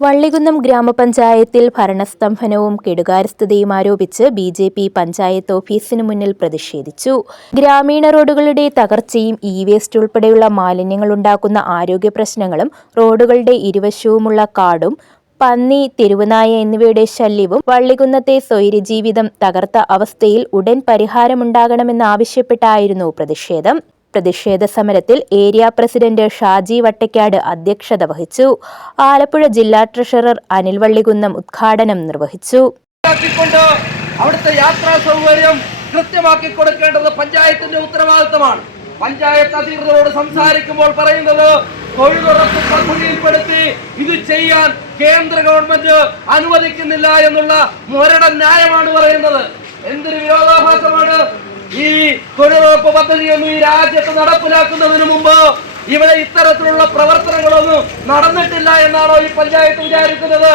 വള്ളികുന്നം ഗ്രാമപഞ്ചായത്തിൽ ഭരണസ്തംഭനവും കെടുകാര്യസ്ഥതയും ആരോപിച്ച് B J P panchayat ഓഫീസിന് മുന്നിൽ പ്രതിഷേധിച്ചു. ഗ്രാമീണ റോഡുകളുടെ തകർച്ചയും ഇ വേസ്റ്റ് ഉൾപ്പെടെയുള്ള മാലിന്യങ്ങൾ ഉണ്ടാക്കുന്ന ആരോഗ്യ പ്രശ്നങ്ങളും റോഡുകളുടെ ഇരുവശവുമുള്ള കാടും പന്നി തിരുവനായ എന്നിവയുടെ ശല്യവും വള്ളികുന്നത്തെ സ്വൈര്യജീവിതം തകർത്ത അവസ്ഥയിൽ ഉടൻ പരിഹാരമുണ്ടാകണമെന്നാവശ്യപ്പെട്ടായിരുന്നു പ്രതിഷേധം. പ്രതിഷേധ സമരത്തിൽ ഏരിയ പ്രസിഡന്റ് ഷാജി വട്ടക്കാട് അധ്യക്ഷത വഹിച്ചു. ആലപ്പുഴ ജില്ലാ ട്രഷറർ അനിൽ വള്ളികുന്നം ഉദ്ഘാടനം നിർവഹിച്ചു. അവിടുത്തെ യാത്രാ സൗകര്യം കൃത്യമാക്കി കൊടുക്കേണ്ടത് പഞ്ചായത്തിന്റെ ഉത്തരവാദിത്തമാണ്. പഞ്ചായത്ത് അധികൃതരോട് സംസാരിക്കുമ്പോൾ പറയുന്നത് തൊഴിലുറപ്പ് പദ്ധതിയിൽപ്പെടുത്തി ഇത് ചെയ്യാൻ കേന്ദ്ര ഗവൺമെന്റ് അനുവദിക്കുന്നില്ല എന്നുള്ള മുരട ന്യായമാണ് പറയുന്നത്. എന്തൊരു വിരോധാഭാസമാണ് തൊഴിലുറപ്പ് പദ്ധതിയൊന്നും ഈ രാജ്യത്ത് നടപ്പിലാക്കുന്നതിന് മുമ്പ് ഇവിടെ ഇത്തരത്തിലുള്ള പ്രവർത്തനങ്ങളൊന്നും നടന്നിട്ടില്ല എന്നാണോ ഈ പഞ്ചായത്ത് വിചാരിക്കുന്നത്?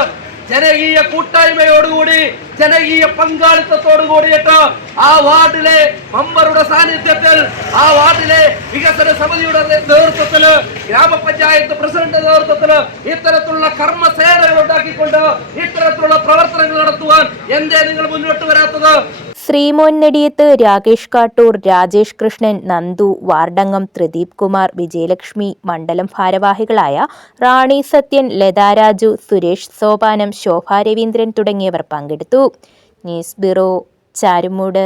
ജനകീയ കൂട്ടായ്മയോടുകൂടി ജനകീയ പങ്കാളിത്തത്തോട് കൂടിയിട്ട് ആ വാർഡിലെ മെമ്പറുടെ സാന്നിധ്യത്തിൽ ആ വാർഡിലെ വികസന സമിതിയുടെ നേതൃത്വത്തിൽ ഗ്രാമപഞ്ചായത്ത് പ്രസിഡന്റ് നേതൃത്വത്തിൽ ഇത്തരത്തിലുള്ള കർമ്മസേനകൾ ഉണ്ടാക്കിക്കൊണ്ട് ഇത്തരത്തിലുള്ള പ്രവർത്തനങ്ങൾ നടത്തുവാൻ എന്തേ നിങ്ങൾ മുന്നോട്ട് വരാത്തത്? ശ്രീമോൻ നെടിയത്ത് രാകേഷ് കാട്ടൂർ രാജേഷ് കൃഷ്ണൻ നന്ദു വാർഡംഗം ത്രിദീപ് കുമാർ വിജയലക്ഷ്മി മണ്ഡലം ഭാരവാഹികളായ റാണി സത്യൻ ലതാരാജു സുരേഷ് സോപാനം ശോഭാ രവീന്ദ്രൻ തുടങ്ങിയവർ പങ്കെടുത്തു. News bureau Charummoodu.